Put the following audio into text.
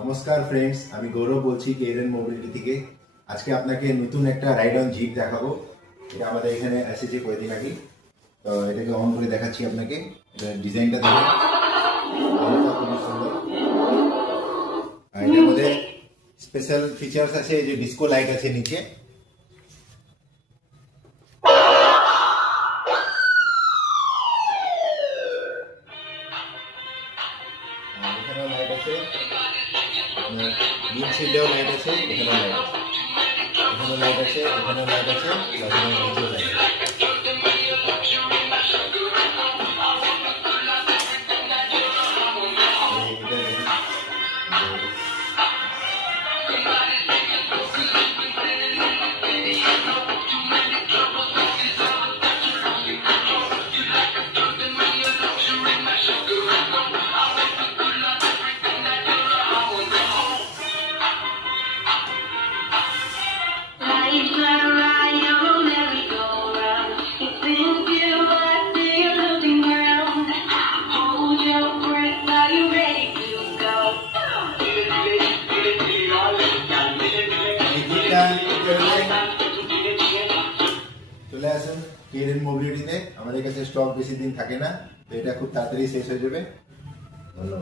নমস্কার ফ্রেন্ডস, আমি গৌরব বলছি কেরেন মোবিলিটি থেকে। আজকে আপনাকে নতুন একটা রাইড অন জিপ দেখাবো। এটা আমাদের এখানে এসেছে কয়েকদিন আগে। তো এটাকে অন করে দেখাচ্ছি আপনাকে। এটা ডিজাইনটা দেখুন, আলোটা খুবই সুন্দর। আর এটার মধ্যে স্পেশাল ফিচার্স আছে, এই যে ডিস্কো লাইট আছে নিচে। এখানেও লাইট আছে, উইন্ডশিল্ডেও লাইট আছে, এখানেও লাইট আছে, এখানেও লাইট আছে, এখানেও লাইট আছে, এখানে নিচেও লাইট আছে। চলে আসুন কেরেন মোবিলিটিতে। আমাদের কাছে স্টক বেশি দিন থাকে না, তো এটা খুব তাড়াতাড়ি শেষ হয়ে যাবে। ধন্যবাদ।